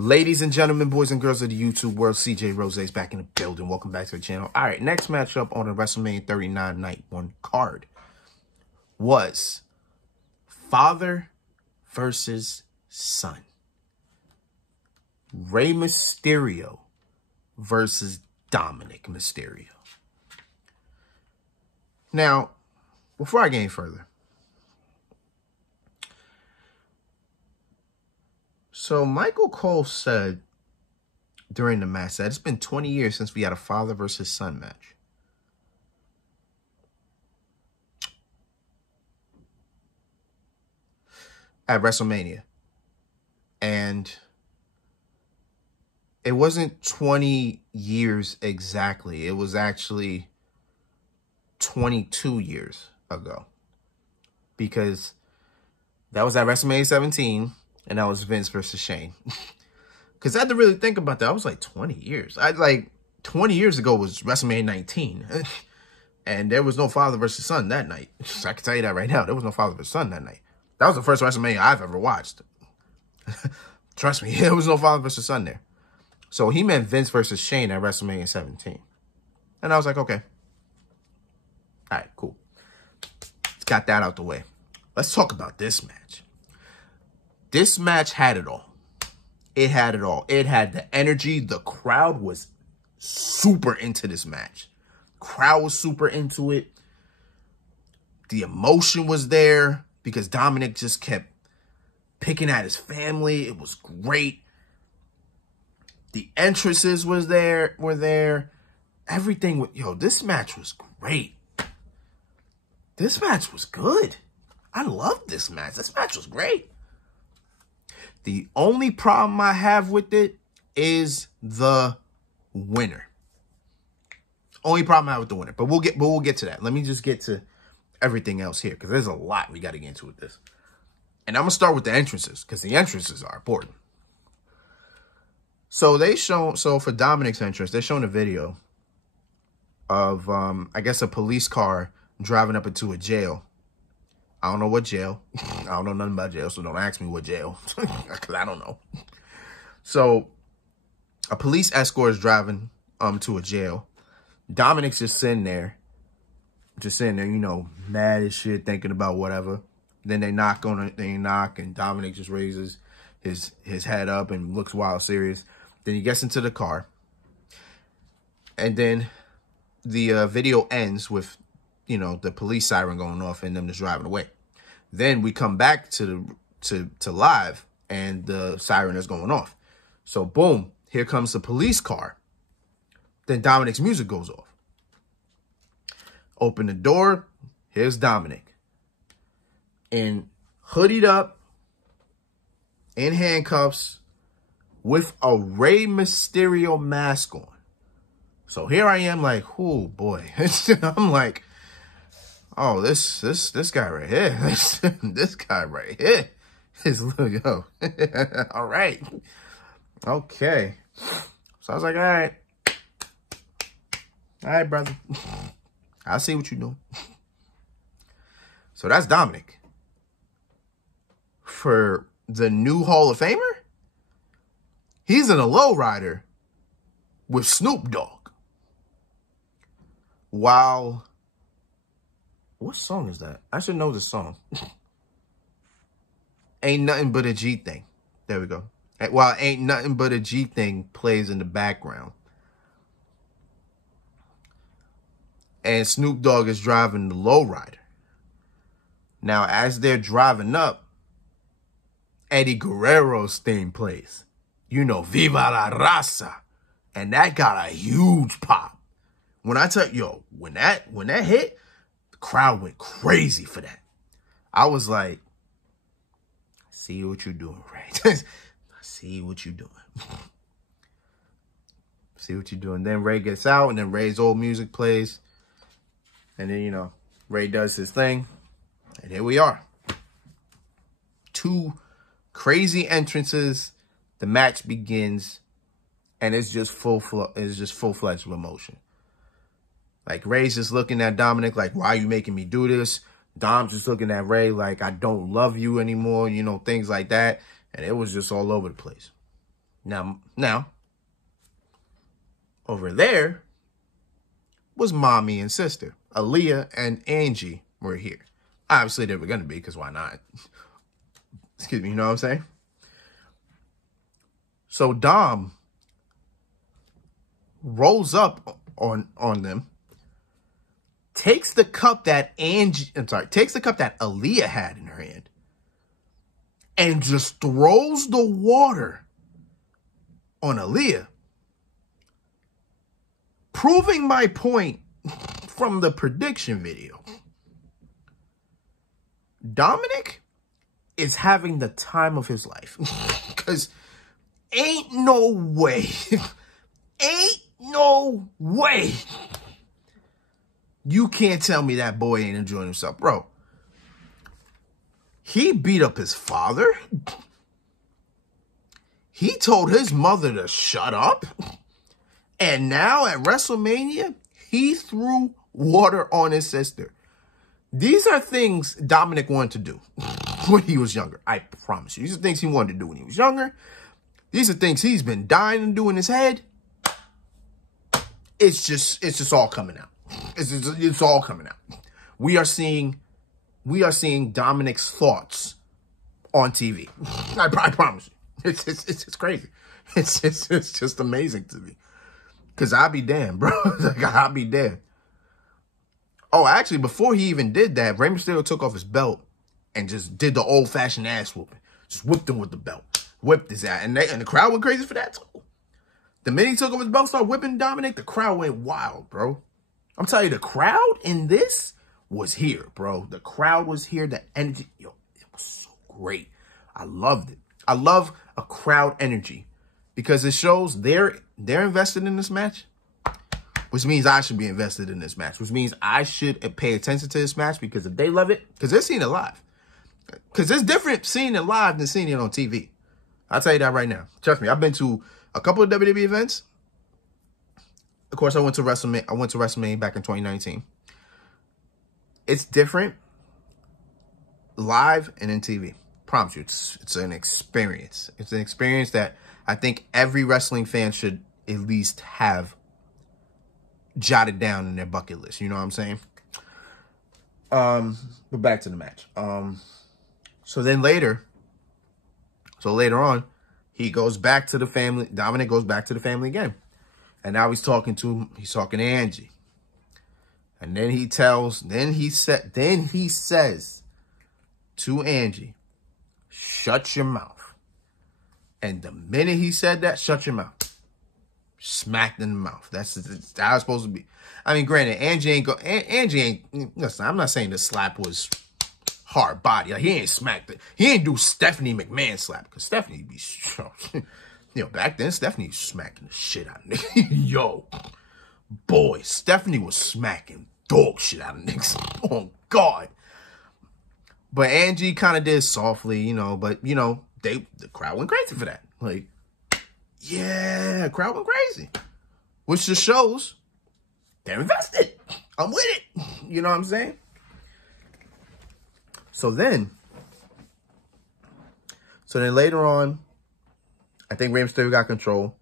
Ladies and gentlemen, boys and girls of the YouTube world, CJ Rose is back in the building. Welcome back to the channel. All right, next matchup on the WrestleMania 39 Night 1 card was father versus son. Rey Mysterio versus Dominik Mysterio. Now, before I get any further, so Michael Cole said during the match that it's been 20 years since we had a father versus son match. At WrestleMania. And it wasn't 20 years exactly. It was actually 22 years ago. Because that was at WrestleMania 17. And that was Vince versus Shane. Because I had to really think about that. I was like, 20 years. 20 years ago was WrestleMania 19. And there was no father versus son that night. I can tell you that right now. There was no father versus son that night. That was the first WrestleMania I've ever watched. Trust me, there was no father versus son there. So he meant Vince versus Shane at WrestleMania 17. And I was like, okay. All right, cool. Let's got that out the way. Let's talk about this match. This match had it all. It had it all. It had the energy. The crowd was super into this match. Crowd was super into it. The emotion was there because Dominik just kept picking at his family. It was great. The entrances were there. Everything this match was great. This match was good. I loved this match. This match was great. The only problem I have with it is the winner. Only problem I have with the winner. But we'll get to that. Let me just get to everything else here because there's a lot we got to get into with this. And I'm going to start with the entrances because the entrances are important. So for Dominik's entrance, they're showing a video of I guess a police car driving up into a jail. I don't know what jail. I don't know nothing about jail, so don't ask me what jail, because I don't know. So, a police escort is driving to a jail. Dominik's just sitting there, mad as shit, thinking about whatever. Then they knock, and Dominik just raises his head up and looks wild serious. Then he gets into the car, and then the video ends with the police siren going off and them just driving away. Then we come back to live and the siren is going off. So boom, here comes the police car. Then Dominik's music goes off. Open the door. Here's Dominik. And hoodied up in handcuffs with a Rey Mysterio mask on. So here I am like, oh boy. I'm like, oh, this guy right here, this guy right here is yo. All right, okay. So I was like, all right, brother. I see what you're doing. So that's Dominik. For the new Hall of Famer, he's in a lowrider with Snoop Dogg. While what song is that? I should know the song. Ain't Nothing But a G Thing. There we go. While Ain't Nothing But a G Thing plays in the background. And Snoop Dogg is driving the lowrider. Now, as they're driving up, Eddie Guerrero's theme plays. Viva la Raza. And that got a huge pop. When I tell you, when that hit, crowd went crazy for that. I was like, I see what you're doing, Ray. I see what you're doing. See what you're doing. Then Ray gets out, and then Ray's old music plays. And then, Ray does his thing. And here we are. Two crazy entrances. The match begins. And it's just full-fledged emotion. Like, Ray's just looking at Dominik like, why are you making me do this? Dom's just looking at Ray like, I don't love you anymore, things like that. And it was just all over the place. Now, over there was mommy and sister. Aaliyah and Angie were here. Obviously, they were going to be, because why not? Excuse me, you know what I'm saying? So Dom rolls up on them, takes the cup that takes the cup that Aaliyah had in her hand, and just throws the water on Aaliyah. Proving my point from the prediction video. Dominik is having the time of his life. Because ain't no way. Ain't no way. You can't tell me that boy ain't enjoying himself. Bro, he beat up his father. He told his mother to shut up. And now at WrestleMania, he threw water on his sister. These are things Dominik wanted to do when he was younger. I promise you. These are things he wanted to do when he was younger. These are things he's been dying to do in his head. It's just all coming out. It's all coming out. We are seeing Dominik's thoughts on TV. I promise you. It's crazy. It's just amazing to me. Because I'll be damned, bro. Like, I'll be damned. Oh, actually, before he even did that, Rey Mysterio took off his belt and just did the old-fashioned ass whooping. Just whipped him with the belt. Whipped his ass. And the crowd went crazy for that, too. The minute he took off his belt, started whipping Dominik, the crowd went wild, bro. I'm telling you, the crowd in this was here, bro. The crowd was here. The energy, yo, it was so great. I loved it. I love a crowd energy because it shows they're invested in this match, which means I should be invested in this match, which means I should pay attention to this match because if they love it, because they're seeing it live. Because it's different seeing it live than seeing it on TV. I'll tell you that right now. Trust me, I've been to a couple of WWE events. Of course, I went to WrestleMania back in 2019. It's different live and in TV. Promise you, it's an experience. It's an experience that I think every wrestling fan should at least have jotted down in their bucket list. You know what I'm saying? But back to the match. So later on, he goes back to the family. Dominik goes back to the family again. And now he's talking to Angie. And then he says to Angie, shut your mouth. And the minute he said that, shut your mouth, smacked in the mouth. That's how it's supposed to be. I mean, granted, Angie ain't, listen, I'm not saying the slap was hard body. Like, he ain't smacked it. He ain't do Stephanie McMahon slap, because Stephanie be, you know, back then, Stephanie was smacking the shit out of niggas. Yo, boy, Stephanie was smacking dog shit out of niggas. Oh, God. But Angie kind of did softly, you know, but, you know, the crowd went crazy for that. Like, yeah, crowd went crazy. Which just shows they're invested. I'm with it. You know what I'm saying? So then later on, I think Rey Mysterio got control.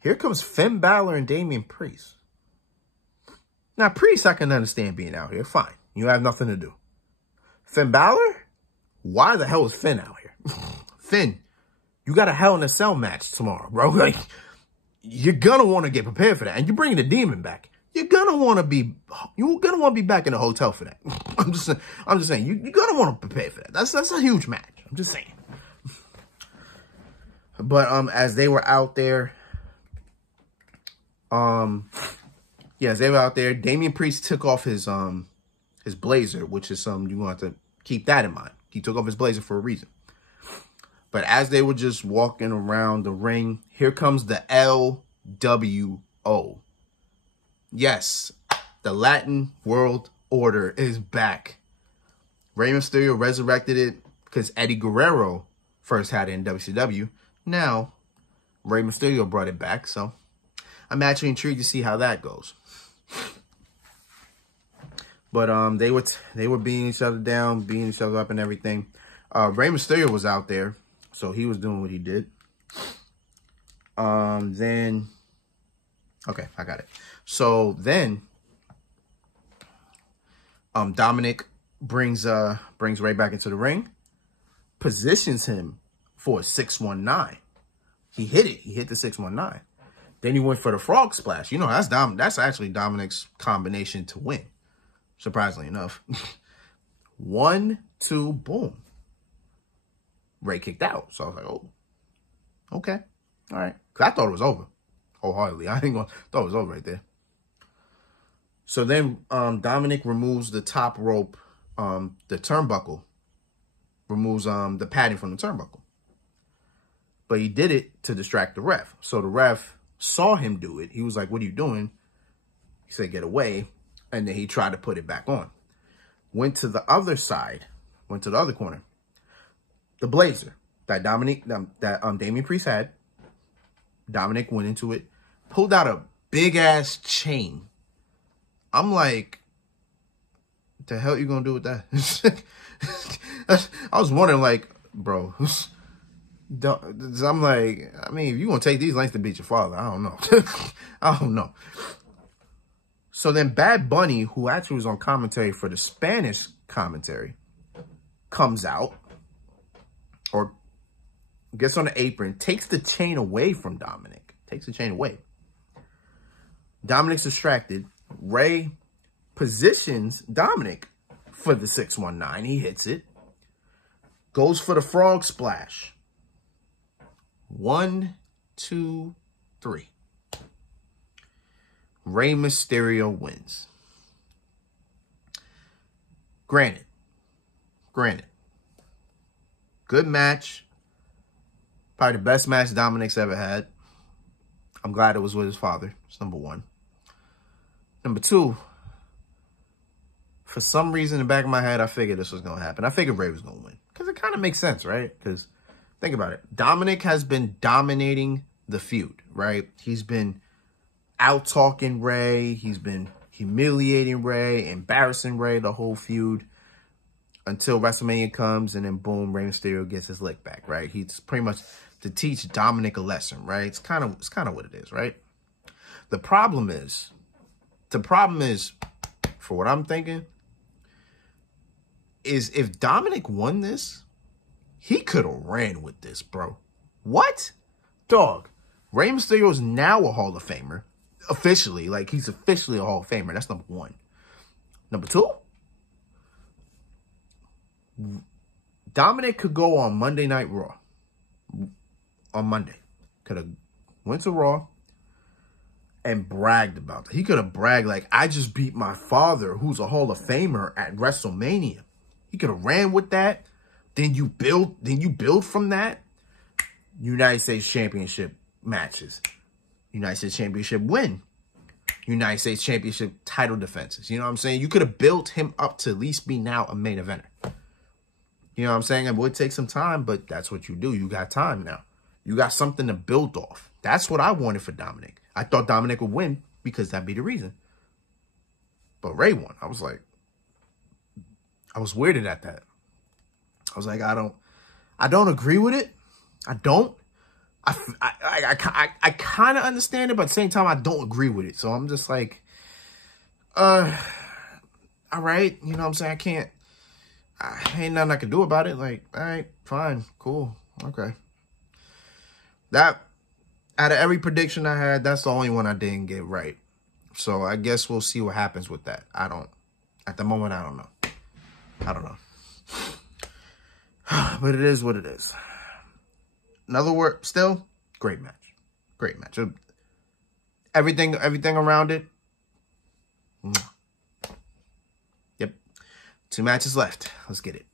Here comes Finn Balor and Damian Priest. Now, Priest, I can understand being out here. Fine. You have nothing to do. Finn Balor? Why the hell is Finn out here? Finn, you got a Hell in a Cell match tomorrow, bro. Like, you're going to want to get prepared for that. And you're bringing the Demon back. You're going to want to be back in the hotel for that. I'm just saying, you're going to want to prepare for that. That's a huge match. I'm just saying. But as they were out there, Damian Priest took off his blazer, which is something you want to keep that in mind. He took off his blazer for a reason. But as they were just walking around the ring, here comes the LWO. Yes, the Latin World Order is back. Rey Mysterio resurrected it because Eddie Guerrero first had it in WCW. Now, Rey Mysterio brought it back, so I'm actually intrigued to see how that goes. But they were beating each other down, beating each other up and everything. Rey Mysterio was out there, so he was doing what he did. Then, okay, I got it. So then, Dominik brings Ray back into the ring, positions him for a 619. He hit it. He hit the 619. Then he went for the frog splash. You know, that's actually Dominik's combination to win. Surprisingly enough. 1, 2, boom. Ray kicked out. So I was like, oh, okay. All right. Because I thought it was over. Wholeheartedly. I thought it was over right there. So then Dominik removes the top rope, the turnbuckle. Removes the padding from the turnbuckle. But he did it to distract the ref. So the ref saw him do it. He was like, what are you doing? He said, get away. And then he tried to put it back on. Went to the other side. Went to the other corner. The blazer that Damian Priest had. Dominik went into it. Pulled out a big-ass chain. I'm like, what the hell you going to do with that? I was wondering, like, bro. I'm like, I mean, if you going to take these lengths to beat your father, I don't know. I don't know. So then Bad Bunny, who actually was on commentary for the Spanish commentary, comes out or gets on the apron, takes the chain away from Dominik. Takes the chain away. Dominik's distracted. Ray positions Dominik for the 619. He hits it. Goes for the frog splash. 1, 2, 3. Rey Mysterio wins. Granted. Good match. Probably the best match Dominik's ever had. I'm glad it was with his father. It's number 1. Number 2, for some reason in the back of my head, I figured this was going to happen. I figured Ray was going to win. Because it kind of makes sense, right? Because think about it. Dominik has been dominating the feud, right? He's been out-talking Ray. He's been humiliating Ray, embarrassing Ray, the whole feud, until WrestleMania comes, and then boom, Rey Mysterio gets his lick back, right? He's pretty much to teach Dominik a lesson, right? It's kind of what it is, right? The problem is, for what I'm thinking, is if Dominik won this, he could have ran with this, bro. What? Dog. Rey Mysterio is now a Hall of Famer. Officially. Like, he's officially a Hall of Famer. That's number 1. Number 2, Dominik could go on Monday Night Raw. On Monday. Could have went to Raw and bragged about it. He could have bragged like, I just beat my father, who's a Hall of Famer, at WrestleMania. He could have ran with that. Then you build from that. United States Championship matches. United States Championship win. United States Championship title defenses. You know what I'm saying? You could have built him up to at least be now a main eventer. You know what I'm saying? It would take some time, but that's what you do. You got time now. You got something to build off. That's what I wanted for Dominik. I thought Dominik would win because that'd be the reason. But Ray won. I was like, I was weirded at that. I was like, I don't agree with it. I don't. I kind of understand it, but at the same time, I don't agree with it. So I'm just like, all right. You know what I'm saying? Ain't nothing I can do about it. Like, all right, fine, cool, okay. That, out of every prediction I had, that's the only one I didn't get right. So I guess we'll see what happens with that. At the moment, I don't know. But it is what it is. Another word, still, great match. Great match. Everything around it. Yep. 2 matches left. Let's get it.